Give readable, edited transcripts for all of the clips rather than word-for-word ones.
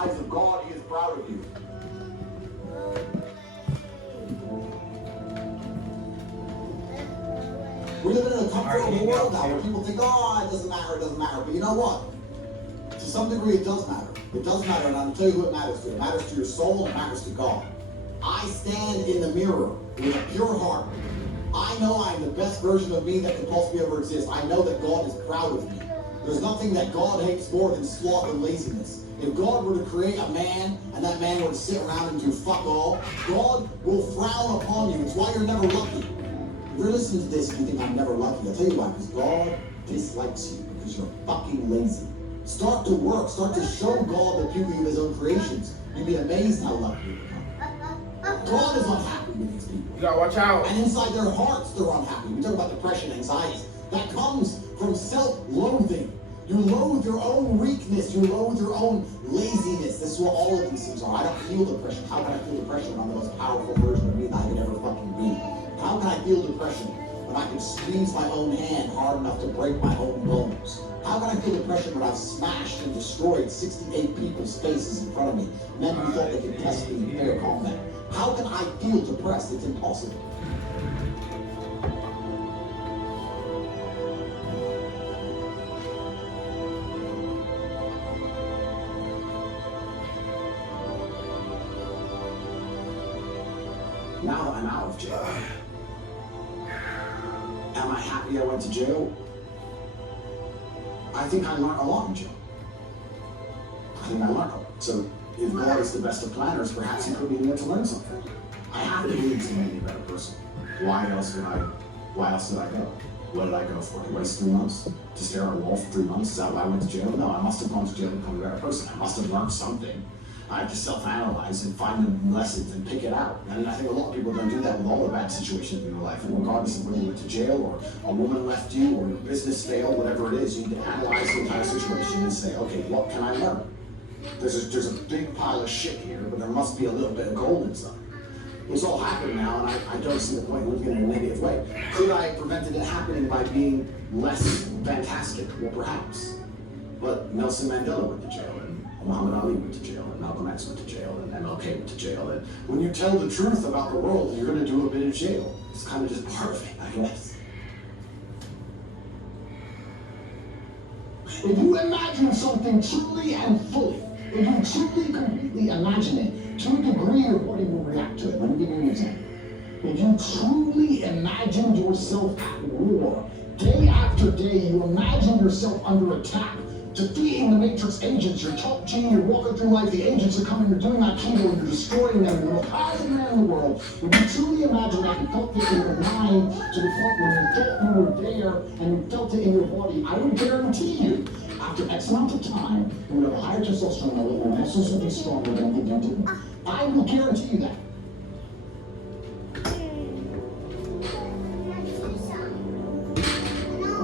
eyes of God, he is proud of you. We live in a comfortable world now where people think, oh, it doesn't matter. But you know what? To some degree, it does matter. It does matter, and I'm going to tell you who it matters to. It matters to your soul, and it matters to God. I stand in the mirror with a pure heart. I know I'm the best version of me that could possibly ever exist. I know that God is proud of me. There's nothing that God hates more than sloth and laziness. If God were to create a man, and that man were to sit around and do fuck all, God will frown upon you. It's why you're never lucky. If you're listening to this and you think I'm never lucky, I'll tell you why. Because God dislikes you, because you're fucking lazy. Start to work. Start to show God the beauty of his own creations. You'd be amazed how lucky you become. God is unhappy with these people. You gotta watch out. And inside their hearts, they're unhappy. We talk about depression, anxiety. That comes from self-loathing. You loathe your own weakness. You loathe your own laziness. This is what all of these things are. I don't feel depression. How can I feel depression when I'm the most powerful version of me that I could ever fucking be? How can I feel depression when I can squeeze my own hand hard enough to break my own bones? How can I feel depression when I've smashed and destroyed 68 people's faces in front of me? Men who thought they could test me in fair combat. How can I feel depressed? It's impossible. Now that I'm out of jail, am I happy I went to jail? I think I learned a lot in jail. I think I learned a lot. So if God is the best of planners, perhaps he put me in there to learn something. I have to believe to make me a better person. Why else did I go? What did I go for? To waste 3 months? To stare at a wall for 3 months? Is that why I went to jail? No, I must have gone to jail to become a better person. I must have learned something. I have to self-analyze and find the lessons and pick it out. And I think a lot of people don't do that with all the bad situations in their life. And regardless of whether you went to jail or a woman left you or your business failed, whatever it is, you need to analyze the entire situation and say, okay, what can I learn? There's a big pile of shit here, but there must be a little bit of gold inside. It's all happened now, and I don't see the point in living in a negative way. Could I have prevented it happening by being less fantastic? Well, perhaps. But Nelson Mandela went to jail, and Muhammad Ali went to jail, and Malcolm X went to jail, and MLK went to jail. And when you tell the truth about the world, you're going to do a bit of jail. It's kind of just part of it, I guess. If you imagine something truly and fully, if you truly completely imagine it, to a degree your body will react to it. Let me give you an example. If you truly imagine yourself at war, day after day, you imagine yourself under attack, defeating the Matrix agents. You're top G, you're walking through life, the agents are coming, you're doing that chemo, you're destroying them, you're the most powerful man in the world. If you truly imagine that, you felt it in your mind, to the point where you felt you were there, and you felt it in your body, I would guarantee you, after X amount of time, you would have a higher testosterone level, your muscles would be stronger than if you didn't. I will guarantee you that.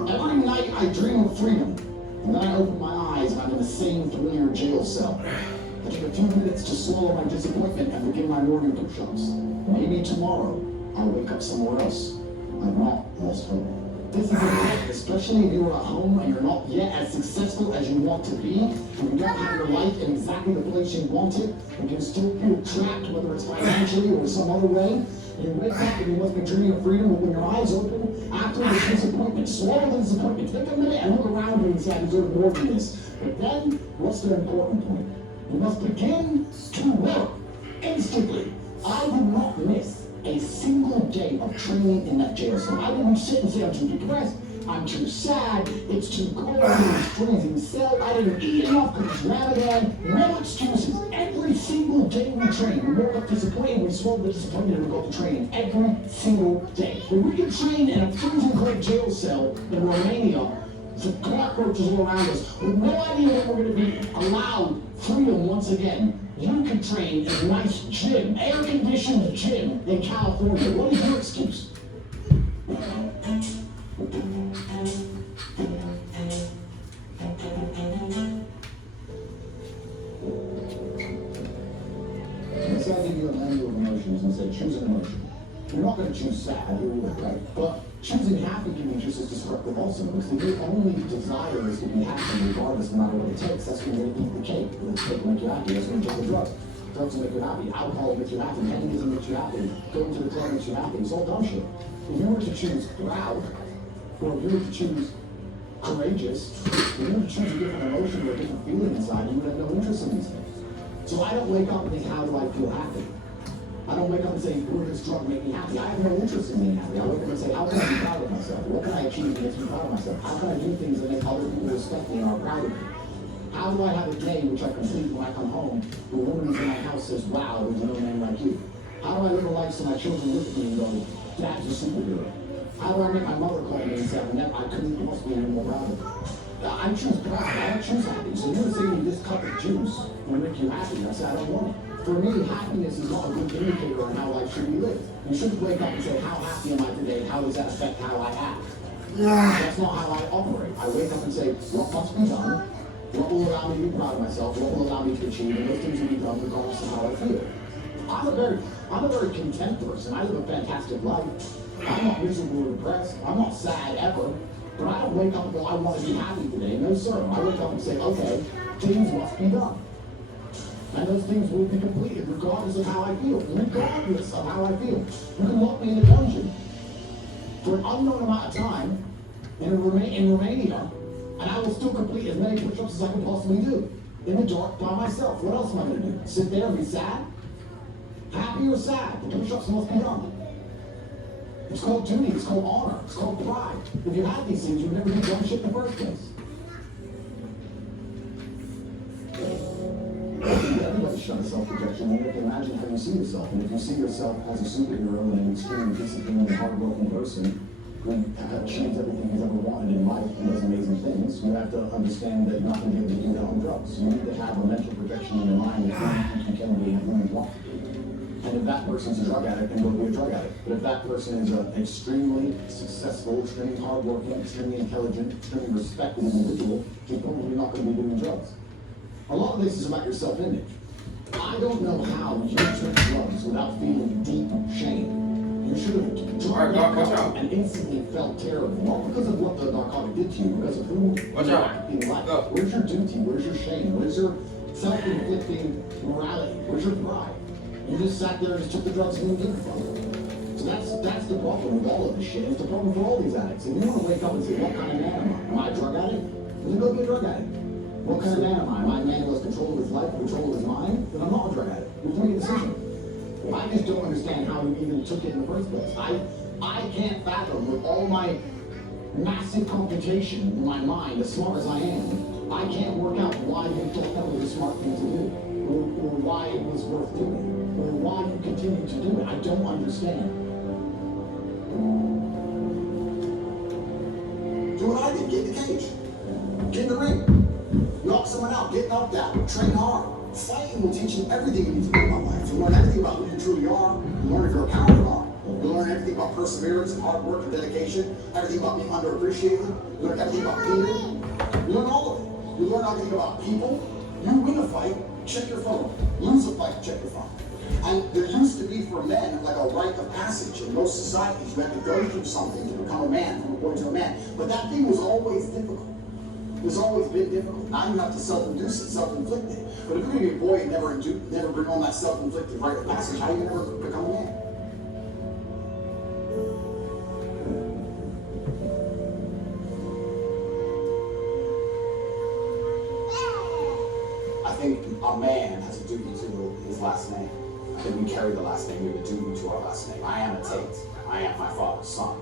Every night I dream of freedom, and then I open my eyes and I'm in the same familiar jail cell. I take a few minutes to swallow my disappointment and begin my morning push-ups. Maybe tomorrow I'll wake up somewhere else. I've not lost hope. This is important, especially if you are at home and you're not yet as successful as you want to be, and you don't have your life in exactly the place you want it, and you still feel trapped, whether it's financially or some other way. You wake up and you must be dreaming of freedom, but when your eyes open, after the disappointment, swallow the disappointment, take a minute and look around you and say, I deserve more than this. But then, what's the important point? You must begin to work instantly. I did not miss a single day of training in that jail cell. I didn't sit and say, I'm too depressed, I'm too sad, it's too cold, it's freezing cell, I didn't eat enough because it's Ramadan. No excuses. Every single day we train. We woke up disappointed, we swallowed the disappointment, and we go to training every single day. When we can train in a freezing cold jail cell in Romania, the cockroaches all around us, with no idea when we're going to be allowed freedom once again, you can train in a nice gym, air-conditioned gym in California. What is your excuse? Let's give you a menu of emotions and say, choose an emotion. You're not going to choose sad, right? But Choosing happy can be just as destructive also, because if your only desire is to be happy regardless no matter what it takes, that's when you're going to eat the cake. The cake will make you happy. That's when you take the drug. Drugs will make you happy. Alcohol will make you happy. Hedonism makes you happy. Going to the club makes you happy. It's all dumb shit. If you were to choose proud, or if you were to choose courageous, if you were to choose a different emotion or a different feeling inside, you would have no interest in these things. So I don't wake up and think, how do I feel happy? I don't wake up and say, would this drug make me happy? I have no interest in being happy. I wake up and say, how can I be proud of myself? What can I achieve that makes me proud of myself? How can I do things that make other people respect me and are proud of me? How do I have a day which I complete when I come home, where a woman who's in my house says, wow, there's no man like you? How do I live a life so my children look at me and go, Dad's a superhero? How do I make my mother call me and say, I couldn't possibly be more proud of her? I choose pride. I don't choose happy. So you're saying this cup of juice will make you happy. I say, I don't want it. For me, happiness is not a good indicator on how life should be lived. You shouldn't wake up and say, how happy am I today? How does that affect how I act? That's not how I operate. I wake up and say, what must be done? What will allow me to be proud of myself? What will allow me to achieve? And those things will be done regardless of how I feel. I'm a very content person. I live a fantastic life. I'm not miserable or depressed. I'm not sad ever. But I don't wake up and go, I want to be happy today. No, sir. I wake up and say, okay, things must be done. And those things will be completed regardless of how I feel. Regardless of how I feel. You can lock me in a dungeon for an unknown amount of time in Romania, and I will still complete as many push-ups as I can possibly do. In the dark by myself. What else am I going to do? Sit there and be sad? Happy or sad? The push-ups must be done. It's called duty, it's called honor, it's called pride. If you had these things, you would never do dumb shit in the first place. I think everybody's trying to self-projection, and you can imagine how you see yourself. And if you see yourself as a superhero and an extremely disciplined and hardworking person who achieves everything he's ever wanted in life and does amazing things, you have to understand that you're not going to be able to do that on drugs. You need to have a mental projection in your mind of who you can be and who you want to be. And if that person's a drug addict, then go be a drug addict. But if that person is an extremely successful, extremely hardworking, extremely intelligent, extremely respected individual, you're probably not going to be doing drugs. A lot of this is about your self-image. I don't know how you took drugs without feeling deep shame. You should have tried alcohol and instantly felt terrible. Not because of what the narcotic did to you, because of who you are in life. Where's your duty? Where's your shame? Where's your self-inflicting morality? Where's your pride? You just sat there and just took the drugs and didn't give a fuck. So that's the problem with all of this shit. It's the problem for all these addicts. If you want to wake up and say, what kind of man am I? Am I a drug addict? Then go be a drug addict. What kind of man am I? Am I a man who has control of his life, control of his mind? Then I'm not a drug addict. You have to make a decision. I just don't understand how you even took it in the first place. I can't fathom with all my massive computation in my mind, as smart as I am, I can't work out why you thought that was a smart thing to do, or why it was worth doing. Or why you continue to do it. I don't understand. Do what I did. Get in the cage. Get in the ring. Knock someone out. Get knocked out. Train hard. Fighting will teach you everything you need to know about life. You learn everything about who you truly are. You learn if you're a coward or not. You learn everything about perseverance and hard work and dedication. Everything about being underappreciated. You learn everything about Peter. You learn all of it. You learn everything about people. You win a fight, check your phone. Lose a fight, check your phone. And there used to be for men like a rite of passage in most societies. You had to go through something to become a man, from a boy to a man. But that thing was always difficult. It's always been difficult. Now you have to self-induce it, self-inflict it. But if you're going to be a boy and never bring on that self-inflicted rite of passage, how are you going to ever become a man? I think a man has a duty to his last name. I think we carry the last name. We have a duty to our last name. I am a Tate. I am my father's son.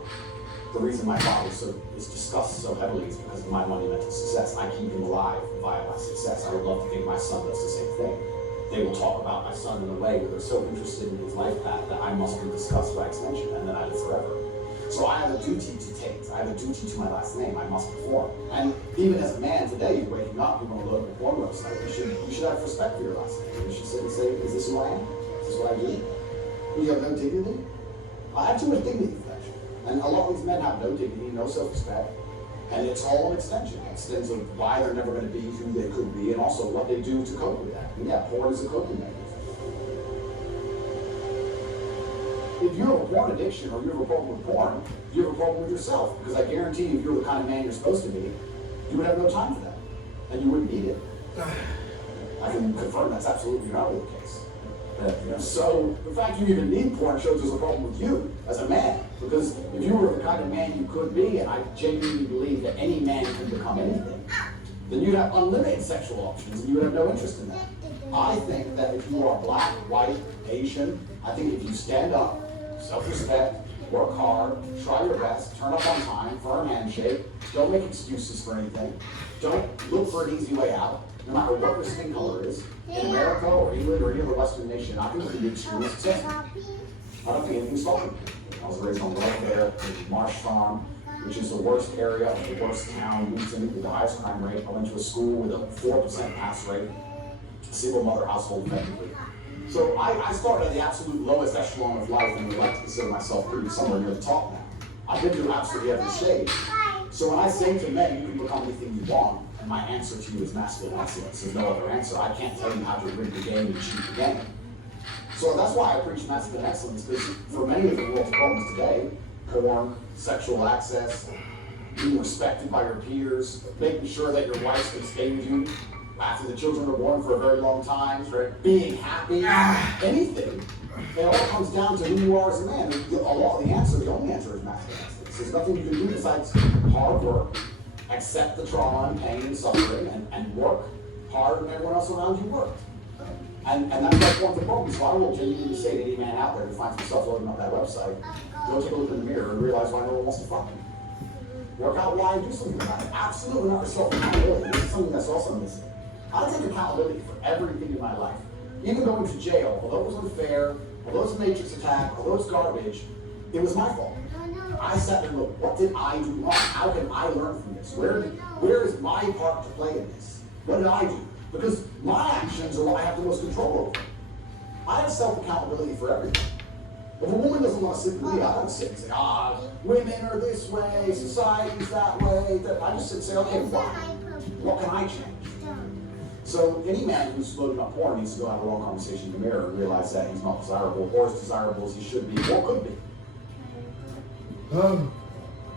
The reason my father is discussed so heavily is because of my monumental success. I keep him alive via my success. I would love to think my son does the same thing. They will talk about my son in a way where they're so interested in his life path that I must be discussed by extension, and then I live forever. So I have a duty to Tate. I have a duty to my last name. I must perform. And even as a man today, you're waking up, you're going to look at a porn website. You should have respect for your last name. You should say, is this who I am? Is this what I do? You have no dignity? I have too much dignity for that shit. And a lot of these men have no dignity, no self-respect. And it's all an extension. Extends of why they're never going to be who they could be, and also what they do to cope with that. And yeah, porn is a coping mechanism. if you have a porn addiction or you have a problem with porn, you have a problem with yourself. Because I guarantee you, if you're the kind of man you're supposed to be, you would have no time for that. And you wouldn't need it. I can confirm that's absolutely not the case. So the fact you even need porn shows there's a problem with you as a man. Because if you were the kind of man you could be, and I genuinely believe that any man can become anything, then you'd have unlimited sexual options and you would have no interest in that. I think that if you are black, white, Asian, I think if you stand up, self-respect, work hard, try your best, turn up on time, firm handshake, don't make excuses for anything, don't look for an easy way out, no matter what your skin color is, in America or England or any other Western nation, I think we can be extremely successful. I don't think anything's stopping me. I was raised on welfare, in Marsh Farm, which is the worst area of the worst town, Wheaton, with the highest crime rate. I went to a school with a 4% pass rate, single mother household effectively. So I started at the absolute lowest echelon of life and would like to consider myself pretty somewhere near the top now. I've been through absolutely every stage. So when I say to men, you can become anything you want, and my answer to you is masculine excellence. There's no other answer. I can't tell you how to rig the game and cheat the game. So that's why I preach masculine excellence, because for many of the world's problems today, porn, sexual access, being respected by your peers, making sure that your wife can stay with you after the children are born for a very long time, right? Being happy, anything. It all comes down to who you are as a man. The only answer is masculine excellence. There's nothing you can do besides hard work, accept the trauma and pain and suffering, and work hard when everyone else around you worked. And that's like one of the problems. So I will genuinely say to any man out there who finds himself loading up that website, go take a look in the mirror and realize why no one wants to fuck you. Work out why and do something about it. Absolutely not self-accountability. This is something that's also missing. I take accountability for everything in my life. Even going to jail, although it was unfair, although it was a matrix attack, although it's garbage, it was my fault. I sat there and looked, what did I do wrong? How can I learn from this? Where is my part to play in this? What did I do? Because my actions are what I have the most control over. I have self-accountability for everything. If a woman doesn't want to sleep with me, I don't sit and say, women are this way, society's that way. I just sit and say, okay, why? What can I change? So any man who's loaded up porn needs to go have a long conversation in the mirror and realize that he's not desirable or as desirable as he should be or could be.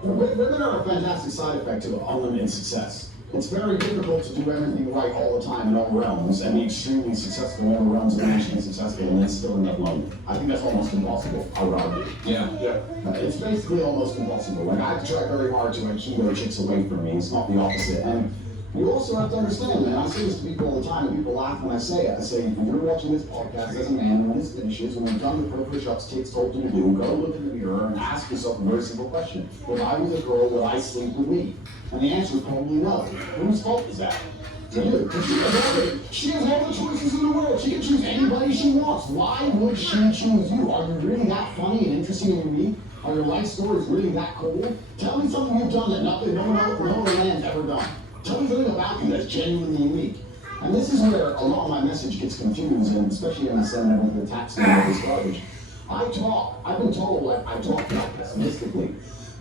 Women are a fantastic side effect of unlimited success. It's very difficult to do everything right all the time in all realms and be extremely successful in all realms and actually successful and then still end up lonely. I think that's almost impossible, I would argue. Yeah. It's basically almost impossible. Like, I try very hard to keep those chicks away from me. It's not the opposite. And you also have to understand, man, I say this to people all the time, and people laugh when I say it. I say, when you're watching this podcast as a man, when this finishes, when you've done the push-ups Kate's told you to do, go look in the mirror and ask yourself a very simple question. If I was a girl, would I sleep with me? And the answer is probably no. Whose fault is that? To you. She has all the choices in the world. She can choose anybody she wants. Why would she choose you? Are you really that funny and interesting and unique? Are your life stories really that cool? Tell me something you've done that no other man's ever done. Tell me something about you that's genuinely unique. And this is where a lot of my message gets confused, and especially when I send everyone to the tax man with this garbage. I've been told like I talk about pessimistically,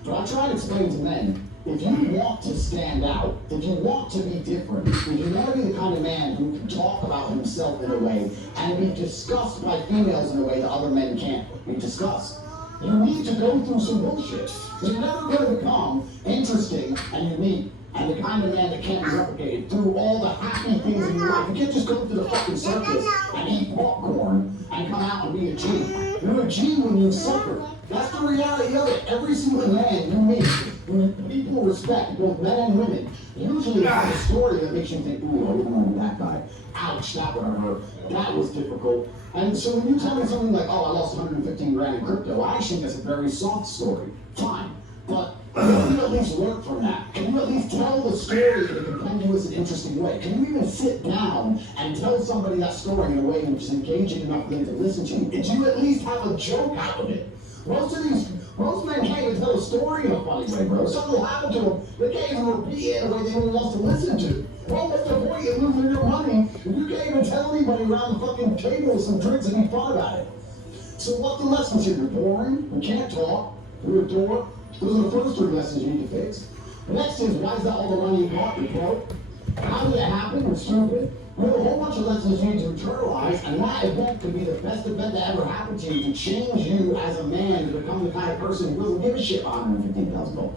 but I try to explain to men, if you want to stand out, if you want to be different, if you want to be the kind of man who can talk about himself in a way and be discussed by females in a way that other men can't be discussed, you need to go through some bullshit. You're never going to become interesting and unique and the kind of man that can't be replicated through all the happy things in your life. You can't just go to the fucking circus and eat popcorn and come out and be a G. You're a G when you suffer. That's the reality of it. Every single man you meet, who people respect, both men and women, usually has a story that makes you think, ooh, I wouldn't want to be that guy. Ouch, that one hurt. That was difficult. And so when you tell me something like, oh, I lost 115 grand in crypto, I actually think that's a very soft story. Fine. But can you at least learn from that? Can you at least tell the story in a continuous and interesting way? Can you even sit down and tell somebody that story in a way which is engaging enough for them to listen to you? Did you at least have a joke out of it? Most men can't even tell a story in a funny way, bro. Something will happen to them, they can't even repeat it in a way anyone wants to listen to. Well, what's the point of losing your money if you can't even tell anybody around the fucking table some drinks and be fun about it? So what's the lessons here? You're boring, you can't talk, you're a dork. Those are the first three lessons you need to fix. The next is, why is that all the money you got? You're broke. How did it happen? You're stupid. You have a whole bunch of lessons you need to internalize, and that event could be the best event that ever happened to you to change you as a man to become the kind of person who doesn't give a shit about $115,000.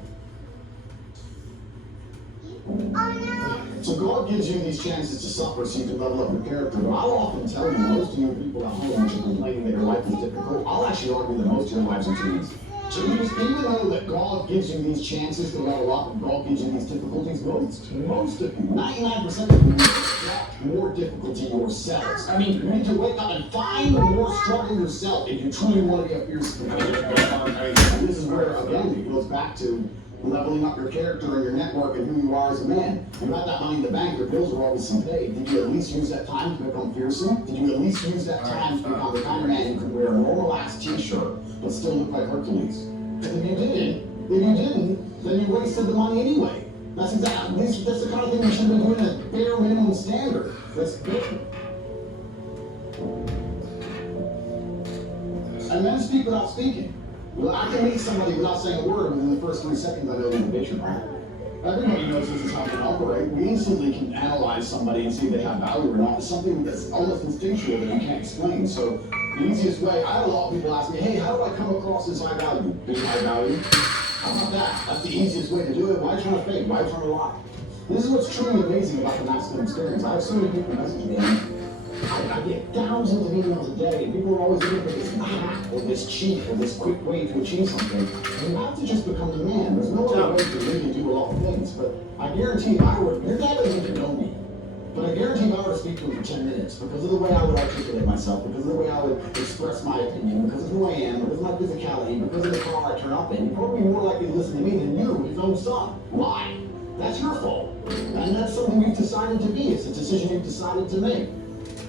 Oh no! So God gives you these chances to suffer so you can level up your character. But I'll often tell you, most of you people at home which are complaining that your life is difficult, I'll actually argue that most of your lives are too easy. So even though that God gives you these chances to level up and God gives you these difficulties, most of you, 99% of you, have more difficulty yourselves. I mean, you need to wake up and find more struggle yourself if you truly want to be a fierce competitor. And this is where, again, it goes back to leveling up your character and your network and who you are as a man. You got that money in the bank, your bills are obviously paid. Did you at least use that time to become fearsome? Did you at least use that time to become the kind of man who could wear a normal ass t-shirt but still look like Hercules? And if you didn't, then you wasted the money anyway. That's the kind of thing you should have been doing at bare minimum standard. That's big. And men speak without speaking. Well, I can meet somebody without saying a word, and within the first 3 seconds I know they're a bitch or not. Everybody knows this is how we operate. We instantly can analyze somebody and see if they have value or not. It's something that's almost instinctual that you can't explain. So the easiest way, I have a lot of people ask me, hey, how do I come across as high value? Being high value? How about that? That's the easiest way to do it. Why are you trying to fake? Why are you trying to lie? This is what's truly amazing about the masculine experience. I have so many people message me. I get thousands of emails a day, and people are always looking for this hack or this cheat or this quick way to achieve something. And you have to just become the man. There's no other way to really do a lot of things. But I guarantee if I were, your dad doesn't even know me, but I guarantee if I were to speak to him for 10 minutes, because of the way I would articulate myself, because of the way I would express my opinion, because of who I am, because of my physicality, because of the car I turn up in, you'd probably be more likely to listen to me than you, his own son. Why? That's your fault. And that's something you've decided to be. It's a decision you've decided to make.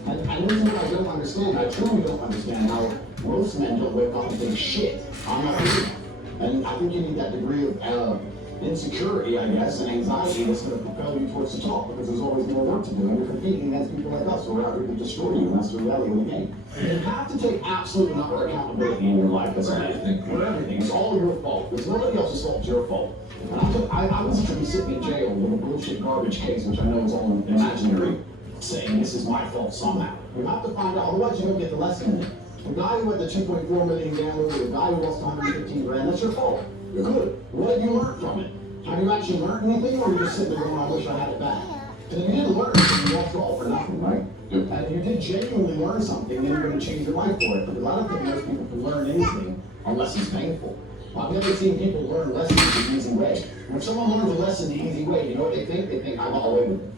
And this is what I don't understand. I truly don't understand how most men don't wake up and think, shit, I'm not good enough. And I think you need that degree of insecurity, I guess, and anxiety that's going to propel you towards the top, because there's always more work to do, and you're competing against people like us who are out here to destroy you, and that's the reality of the game. You have to take absolute and utter accountability in your life as a man. For everything. It's all your fault. It's nobody else's fault. It's your fault. And I was going to be sitting in jail with a bullshit garbage case, which I know is all imaginary, saying this is my fault somehow. You have to find out, otherwise you don't get the lesson in it. The guy who had the 2.4 million gambler, the guy who lost 115 grand, that's your fault. You're good. What have you learned from it? Have you actually learned anything, or are you just sitting there going, I wish I had it back? And if you didn't learn anything, you lost all for nothing, right? And if you did genuinely learn something, then you're going to change your life for it. Because I don't think most people can learn anything unless it's painful. I've never seen people learn lessons the easy way. When someone learns a lesson the easy way, you know what they think? They think, I got away with it.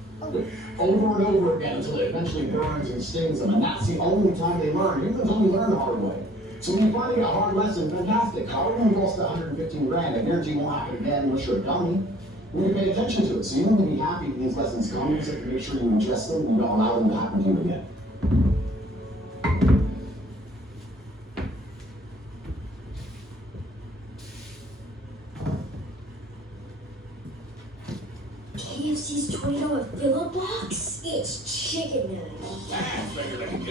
Over and over again until it eventually burns and stings them. And that's the only time they learn. Humans only learn the hard way. So when you finally got a hard lesson, fantastic. However you lost that 115 grand, I guarantee it won't happen again unless you're a dummy. You need to pay attention to it. So you need to be happy when these lessons come. You just have to make sure you ingest them and you don't allow them to happen to you again. KFC's $20 fill-up box? It's chicken nugget.